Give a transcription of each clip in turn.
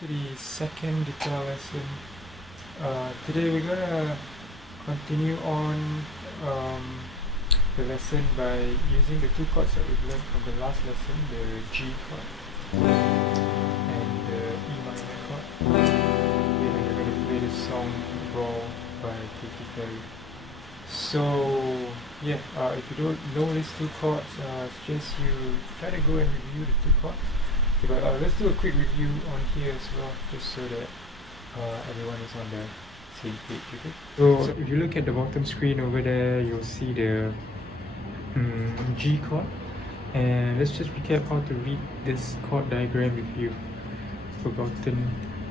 to the second guitar lesson. Today we're gonna continue on the lesson by using the two chords that we've learned from the last lesson, the G chord and the E minor chord. And then we're gonna play the song Raw by Katy Perry. So yeah, if you don't know these two chords, suggest you try to go and review the two chords. Okay, but let's do a quick review on here as well, just so that everyone is on the same page. Okay. So if you look at the bottom screen over there, you'll see the G chord, and let's just recap how to read this chord diagram if you've forgotten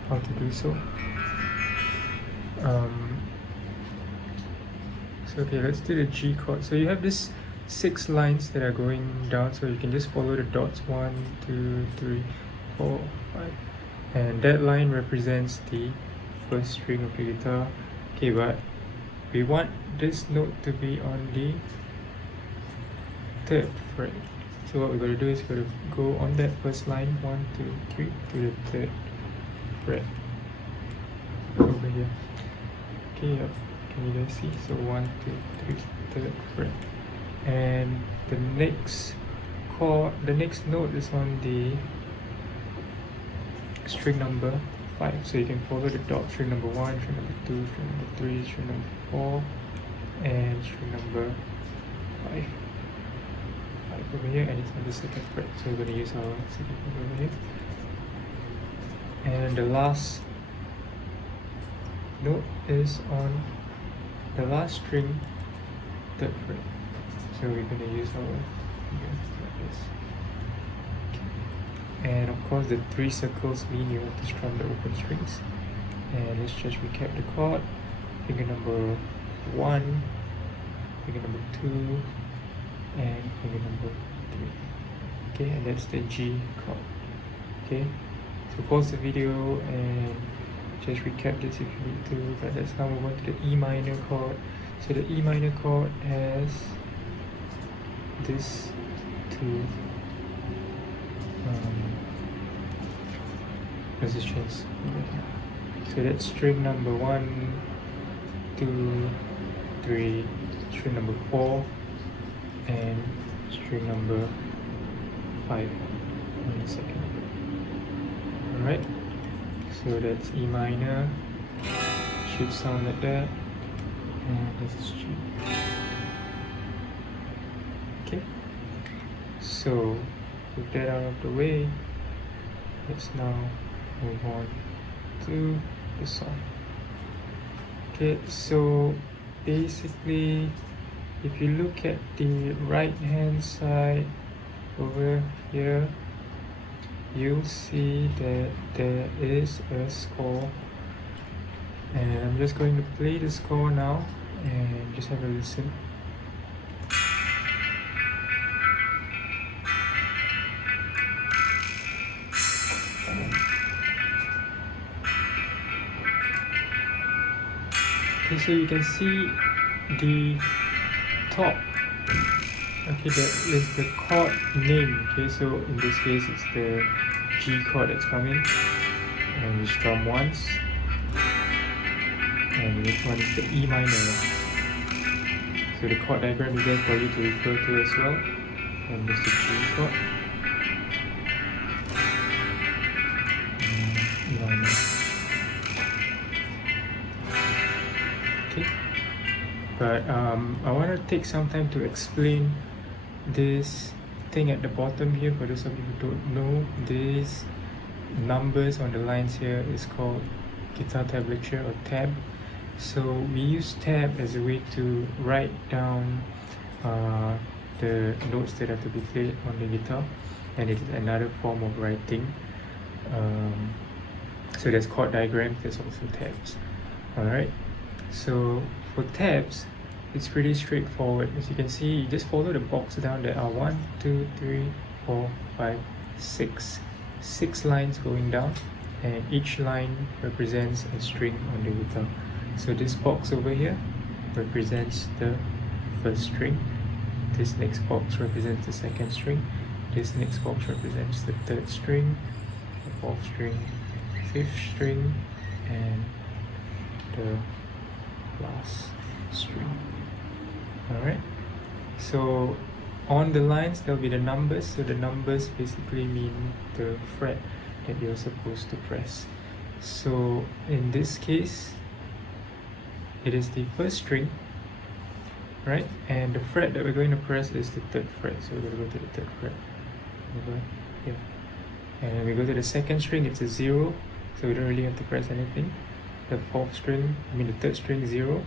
how to do so. So okay, let's do the G chord. So you have this 6 lines that are going down, so you can just follow the dots 1, 2, 3, 4, 5, and that line represents the first string of the guitar. Okay, but we want this note to be on the 3rd fret. So what we're going to do is we're going to go on that first line 1, 2, 3 to the 3rd fret over here. Okay, can you guys see? So 1, 2, 3, 3rd fret. And the next chord, the next note is on the string number 5. So you can follow the dot, string number 1, string number 2, string number 3, string number 4, and string number 5. 5 over here, and it's on the 2nd fret. So we're going to use our 2nd fret over here. And the last note is on the last string, 3rd fret. So we're going to use our fingers like this. Okay. And of course the 3 circles mean you have to strum the open strings. And let's just recap the chord. Finger number 1, finger number 2, and finger number 3. Okay, and that's the G chord. Okay, so pause the video and just recap this if you need to, but let's now move on to the E minor chord. So the E minor chord has this two positions. So that's string number 1, 2, 3, string number 4, and string number 5 on the 2nd. Alright, so that's E minor, should sound like that, and this is G. Okay, so with that out of the way, let's now move on to the song. Okay, so basically if you look at the right hand side over here, you'll see that there is a score, and I'm just going to play the score now and just have a listen. Okay, so you can see the top. Okay, that is the chord name. Okay, so in this case it's the G chord that's coming, and we strum once, and the next one is the E minor. So the chord diagram is there for you to refer to as well, and this is the G chord, and E minor. Okay, but I want to take some time to explain this thing at the bottom here. For those of you who don't know, these numbers on the lines here is called guitar tablature or tab. So we use tab as a way to write down the notes that have to be played on the guitar, and it's another form of writing. So there's chord diagrams, there's also tabs. Alright, so for tabs, it's pretty straightforward. As you can see, you just follow the box down. There are 1, 2, 3, 4, 5, 6. 6 lines going down, and each line represents a string on the guitar. So this box over here represents the first string. This next box represents the 2nd string. This next box represents the 3rd string, the 4th string, fifth string and the last string. Alright, so on the lines there'll be the numbers, so the numbers basically mean the fret that you're supposed to press. So in this case it is the first string, right, and the fret that we're going to press is the third fret, so we're going to go to the third fret over here, and then we go to the second string, it's a 0, so we don't really have to press anything. The third string 0,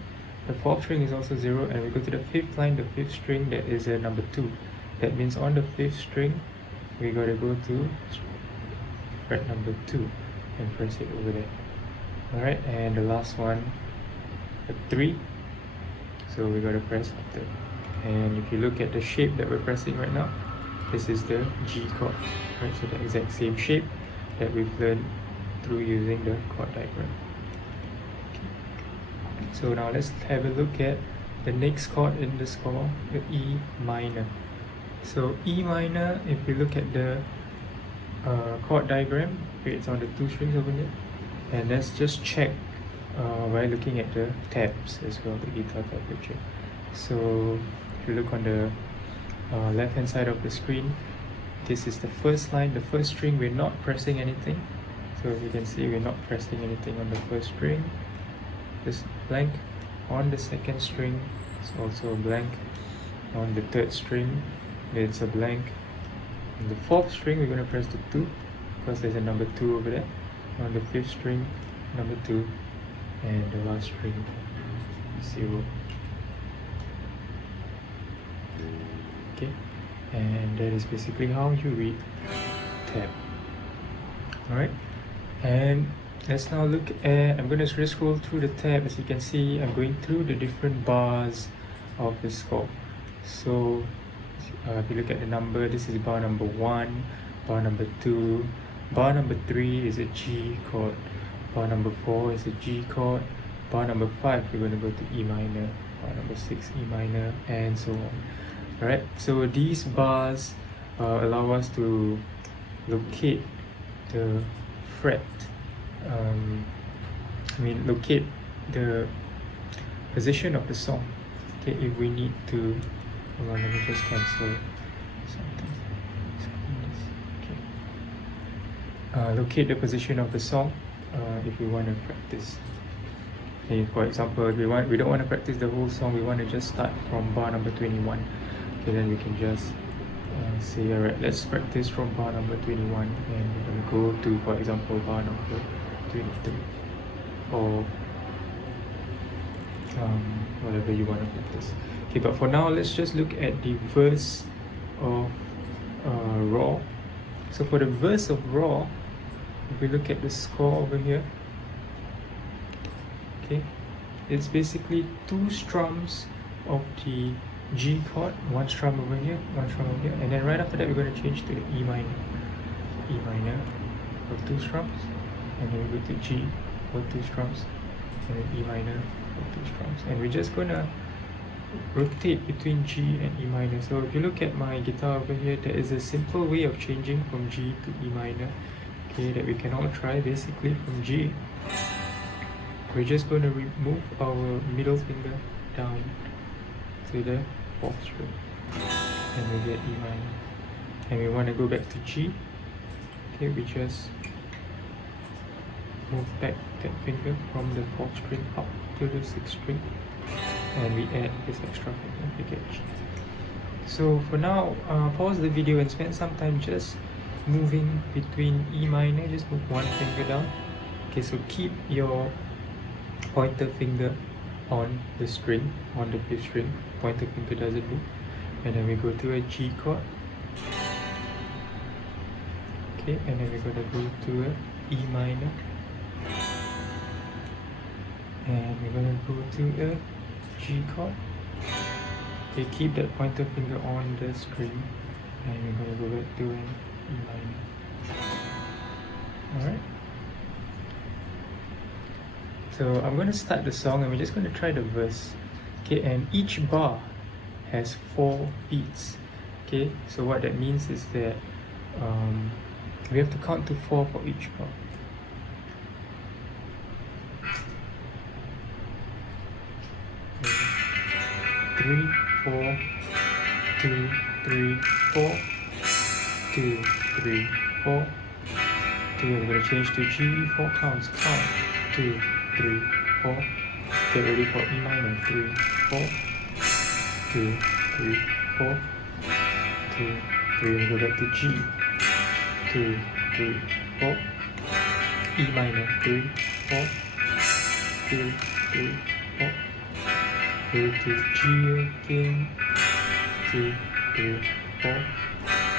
the fourth string is also 0, and we go to the fifth line, the fifth string, that is a number 2. That means on the fifth string we got to go to fret number 2 and press it over there. Alright, and the last one, a 3, so we got to press up there. And if you look at the shape that we're pressing right now, this is the G chord, right? So the exact same shape that we've learned through using the chord diagram. So now let's have a look at the next chord in the score, the E minor. So E minor, if we look at the chord diagram, it's on the 2 strings over here, and let's just check by looking at the tabs as well, the guitar tablature. So if you look on the left hand side of the screen, this is the first line, the first string, we're not pressing anything. So you can see we're not pressing anything on the first string, just blank. On the second string, it's also a blank. On the third string, it's a blank. On the fourth string, we're going to press the 2 because there's a number 2 over there. On the fifth string, number 2, and the last string, 0. Okay, and that is basically how you read tab. Alright, and let's now look at, I'm going to just scroll through the tab. As you can see, I'm going through the different bars of the score. So if you look at the number, this is bar number 1, bar number 2, bar number 3 is a G chord, bar number 4 is a G chord, bar number 5 we're going to go to E minor, bar number 6 E minor, and so on. Alright, so these bars allow us to locate the fret, locate the position of the song. Okay, if we need to, hold on, let me just cancel something. Okay. Locate the position of the song if we want to practice. Okay, for example, if we don't want to practice the whole song, we want to just start from bar number 21. Okay, then we can just say, alright, let's practice from bar number 21, and we're going to go to, for example, bar number 23, or whatever you want to practice. Okay, but for now, let's just look at the verse of Raw. So for the verse of Raw, if we look at the score over here, okay, it's basically 2 strums of the G chord, 1 strum over here, 1 strum over here, and then right after that we're going to change to the E minor. E minor for 2 strums, and then we go to G for 2 strums, and then E minor for 2 strums, and we're just gonna rotate between G and E minor. So if you look at my guitar over here, there is a simple way of changing from G to E minor, okay, that we can all try. Basically from G, we're just going to remove our middle finger down to the 4th string, and we get E minor. And we want to go back to G, okay, we just move back that finger from the 4th string up to the 6th string, and we add this extra finger, we get G. So for now, pause the video and spend some time just moving between E minor, just move 1 finger down. Okay, so keep your pointer finger on the string, on the 5th string, pointer finger doesn't move, and then we go to a G chord, okay, and then we're going to go to a E minor, and we're going to go to a G chord. Okay, keep that pointer finger on the string, and we're going to go back to an E minor. Alright, so I'm going to start the song and we're just going to try the verse. Okay, and each bar has 4 beats. Okay, so what that means is that we have to count to 4 for each bar. 3, 4, 2, 3, 4, 2, 3, 4. Okay, we're gonna change to G, 4 counts, count, 2, 3, 4. Get ready for E minor, 3, 4, 2, 3, 4, 2, 3, and go back to G, 2, 3, 4, E minor, 3, 4, 2, 3, 4, go to G again, 2, 3, 4,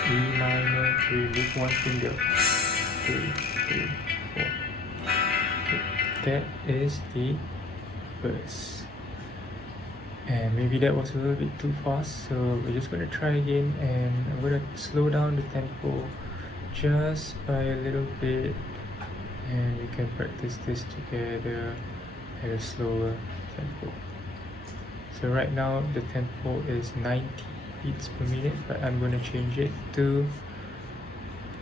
E minor, 3, lift one finger, 2, 3, 4. Okay, that is the verse. And maybe that was a little bit too fast, so we're just going to try again, and I'm going to slow down the tempo just by a little bit, and we can practice this together at a slower tempo. So right now the tempo is 90 beats per minute, but I'm going to change it to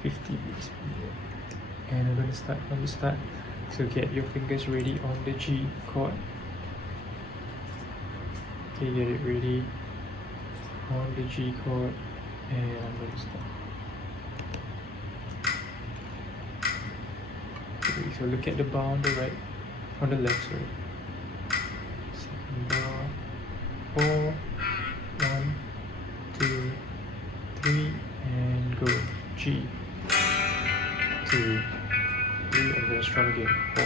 50 beats per minute. And I'm going to start from the start. So get your fingers ready on the G chord. Okay, get it ready on the G chord, and I'm going to start. Okay, so look at the bar on the right, on the left, sorry. Second bar, 4, 1, 2, 3, and go. G, 2, 3, and then strum again, 4.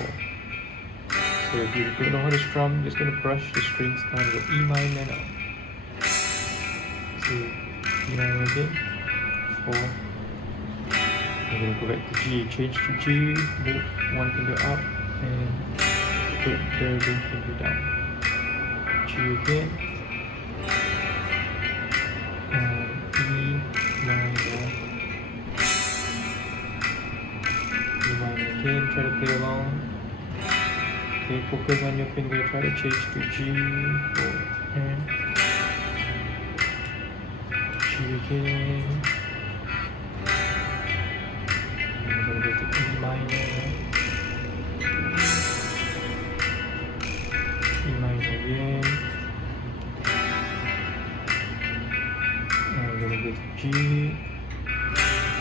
So if you don't know how to strum, just going to brush the strings down with E minor now. So E minor again, 4. I'm going to go back to G, change to G, move one finger up, and put the ring finger down. G again, and E minor, E minor again, try to play along. Okay, focus on your finger, try to change to G, 4, and G again. And we're going to go to E minor, E minor again, and we're going to go to G.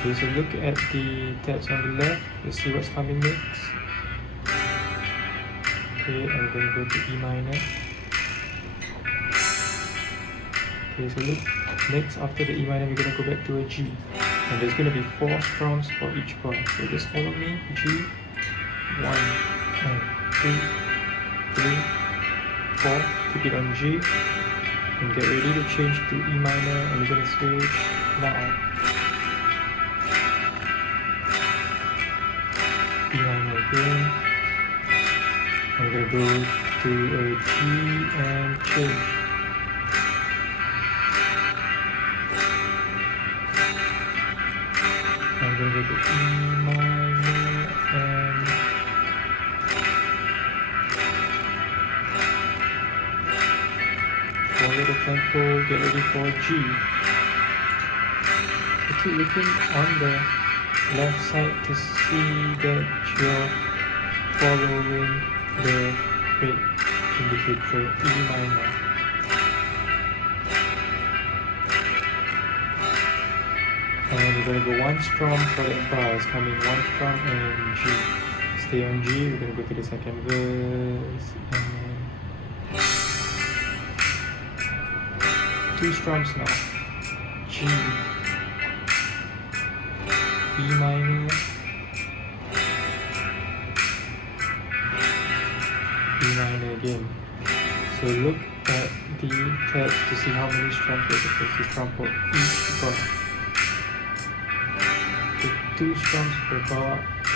Okay, so look at the tabs on the left, let's see what's coming next. Okay, I'm going to go to E minor. Okay, so look, next after the E minor, we're going to go back to a G. And there's going to be 4 strums for each bar. So just follow me, G, 1, and 2, 3, 4. Keep it on G. And get ready to change to E minor, and we're going to switch now. E minor again. I'm going to go to a G and change. I'm going to go to E minor and follow the tempo, get ready for G. So keep looking on the left side to see that you're following the red indicator E minor. And we're going to go 1 strum for that bar. It's coming 1 strum and G. Stay on G. We're going to go to the second verse and 2 strums now. G, E minor, E minor again. So look at the tabs to see how many strums you're supposed to strum for each bar. So 2 strums per bar, G,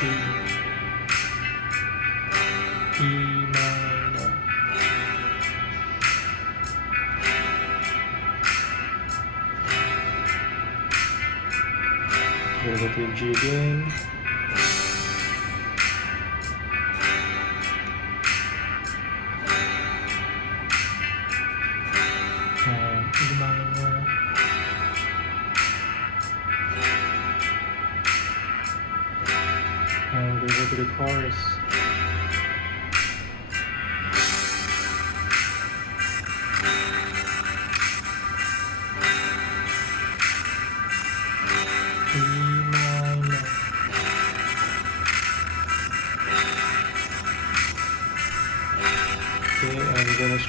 E minor, we're going to go to G again. And E minor. And we go to the chorus.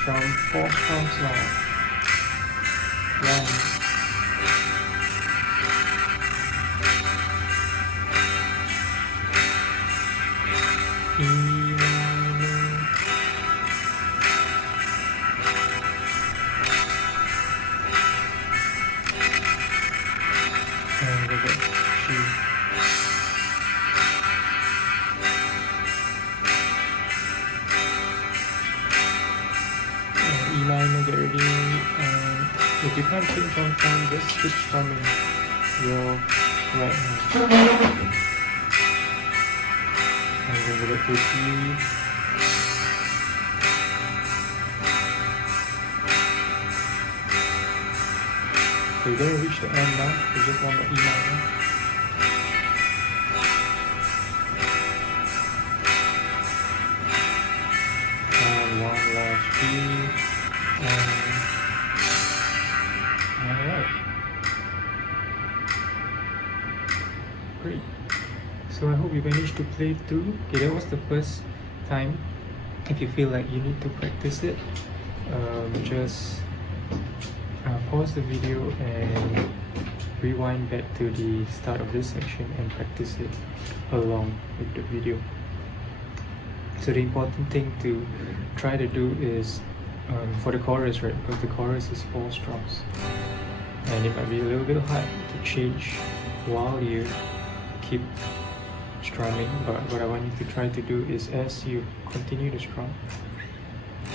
strum 4 strums now. 1, E minor, and we get G. E minor, get ready, and if you can't change on time, just keep strumming your right hand. And then we get to G. So you're going to reach the end now, so just one more E minor. And one last G. Alright. Great. So I hope you managed to play through. Okay, that was the first time. If you feel like you need to practice it, just pause the video and rewind back to the start of this section and practice it along with the video. So the important thing to try to do is for the chorus, right? Because the chorus is 4 strums, and it might be a little bit hard to change while you keep strumming. But what I want you to try to do is, as you continue to strum,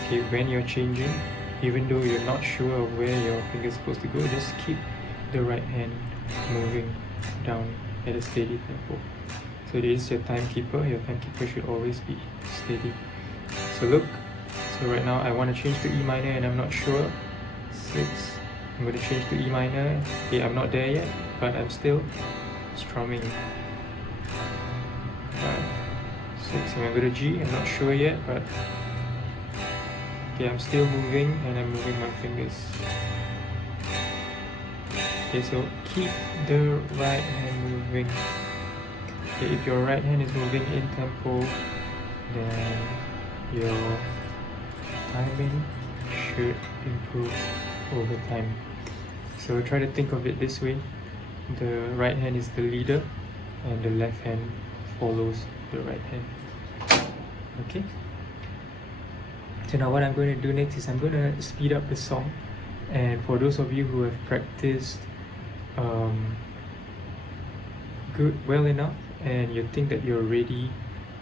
okay, when you're changing, even though you're not sure of where your finger is supposed to go, just keep the right hand moving down at a steady tempo. So this is your timekeeper. Your timekeeper should always be steady. So look, so right now I want to change to E minor and I'm not sure. 6, I'm going to change to E minor. Okay, I'm not there yet, but I'm still strumming. 5, 6, I'm going to go to G. I'm not sure yet, but okay, I'm still moving and I'm moving my fingers. Okay, so keep the right hand moving. Okay, if your right hand is moving in tempo, then your timing should improve over time. So try to think of it this way. The right hand is the leader and the left hand follows the right hand. Okay? So now what I'm going to do next is I'm going to speed up the song, and for those of you who have practiced well enough and you think that you're ready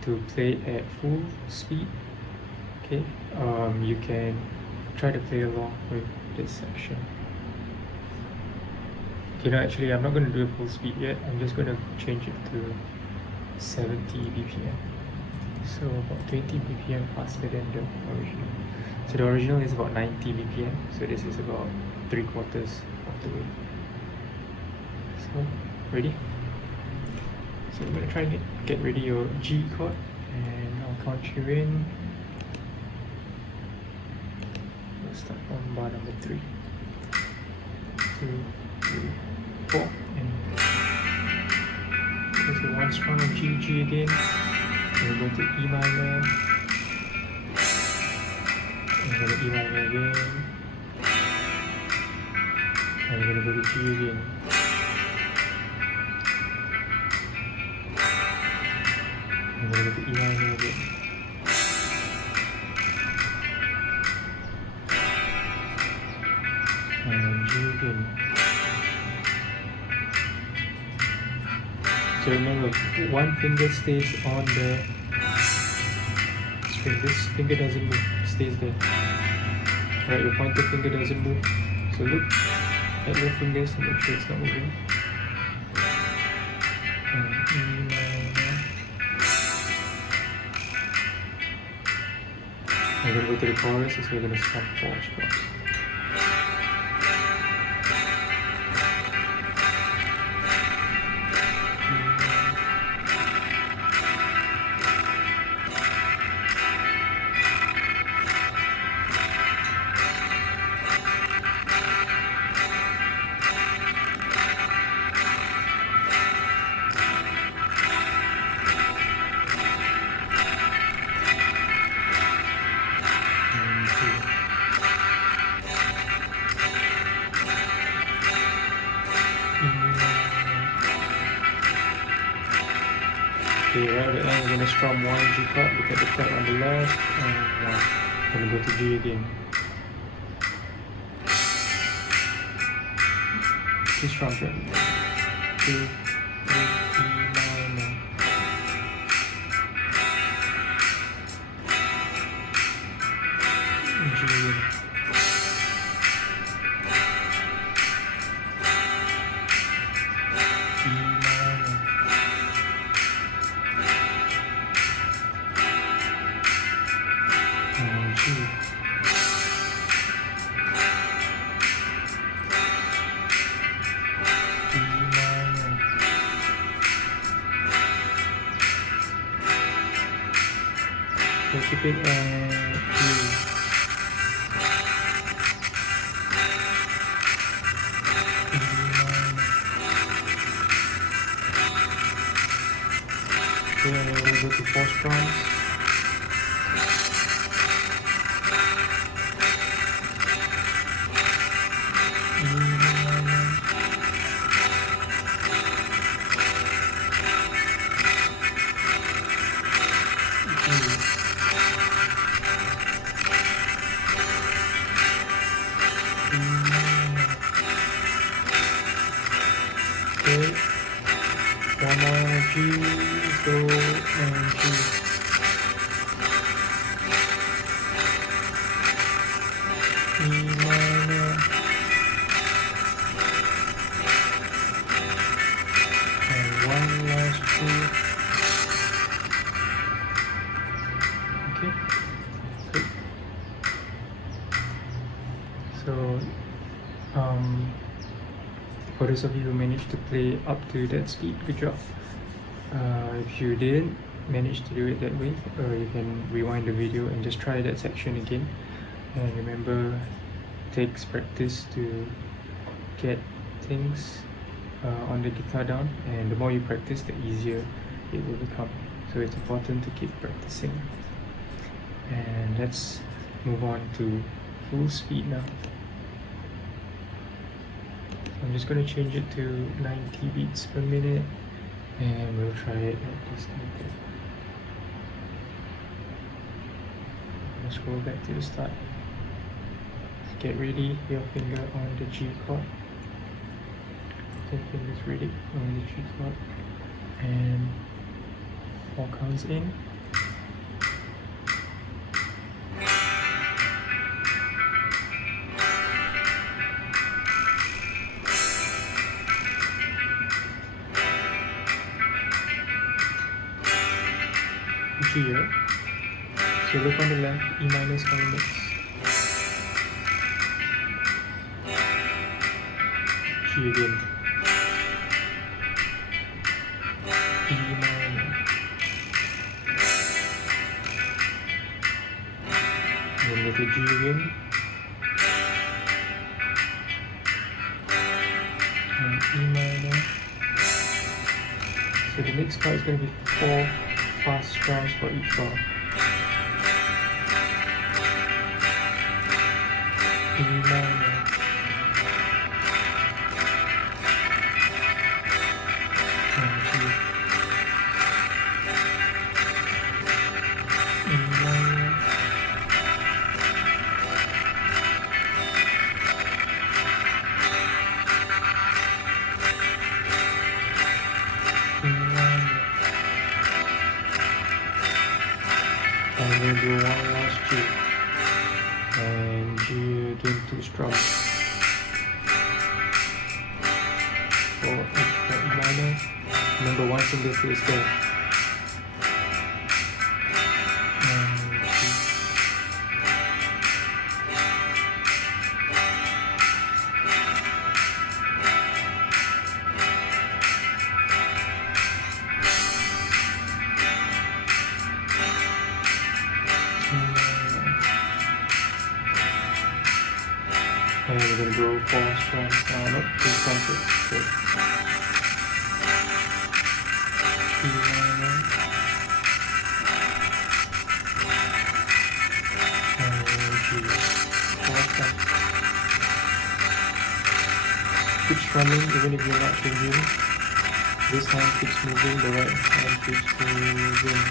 to play at full speed, okay, you can try to play along with this section. Okay, no, actually I'm not going to do a full speed yet. I'm just going to change it to 70 BPM. So about 20 BPM faster than the original. So the original is about 90 BPM. So this is about 3/4 of the way. So ready? So I'm gonna try and get ready your G chord, and I'll count you in. We'll start on bar number 3. 2, 3, 4, and so 1 strum of G, G again. We'll go to E minor, and go to E minor again, and we're going to go to G again. And we're going to go to E minor again. And G again. So remember, one finger stays on the string. This finger doesn't move, it stays there. Right, your pointer finger doesn't move. So look at your fingers and make sure it's not moving. And E minor. We're going to go to the chorus, so we're going to strum 4 strums. Okay, right at the end we're gonna strum 1 G chord, look at the fret on the left, and 1. Gonna go to G again. Two strums right there. 2, 3, E minor. G again. E minor. And G. E minor. So keep it at G. E minor. Okay, we'll go to 4 strums. E minor. G. Okay, one more G, Do, and G. E minor, and one last G. Okay, good. So, for those of you who managed to play up to that speed, good job. If you didn't manage to do it that way, you can rewind the video and just try that section again. And remember, it takes practice to get things on the guitar down, and the more you practice, the easier it will become. So it's important to keep practicing. And let's move on to full speed now. I'm just going to change it to 90 beats per minute, and we'll try it at this tempo. Let's go back to the start. Get ready, your finger on the G chord. Your fingers ready on the G chord, and 4 counts in. G, right? So look on the left, E minor is coming next. G again. E minor. Then go to G again. And E minor. So the next part is going to be 4 fast strums for each bar. E minor. And G. E minor. E minor. And we'll do one last G. And G again, 2 strums. For each fret minor. Remember, 1 finger stays there. And G. And we're going to go 4 strums. No, 2 strums. So E minor. And G. 4 strums. Keep strumming even if you're not changing. this hand keeps moving, the right hand keeps moving.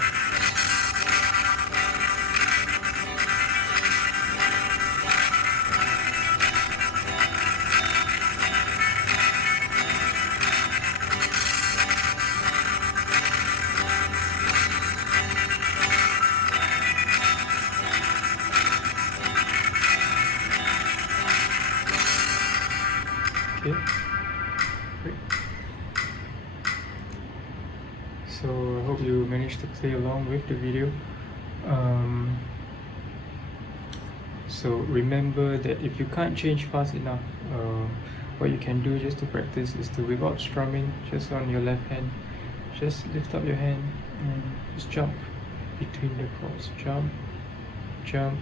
Okay, great. So I hope you managed to play along with the video. So remember that if you can't change fast enough, what you can do just to practice is to, without strumming, just on your left hand, just lift up your hand and just jump between the chords. Jump, jump,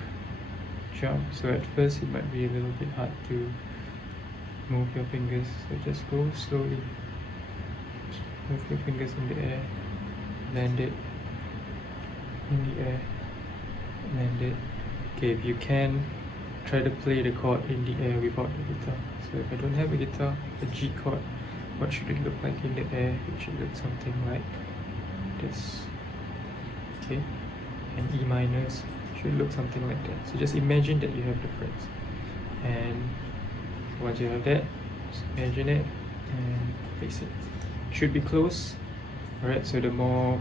jump. So at first it might be a little bit hard to move your fingers, so just go slowly. Just move your fingers in the air, land it in the air, land it. Okay, if you can, try to play the chord in the air without the guitar. So if I don't have a guitar, a G chord, what should it look like in the air? It should look something like this. Okay, and E minors should look something like that. So just imagine that you have the frets, and once you have that, just imagine it and place it. Should be close. Alright, so the more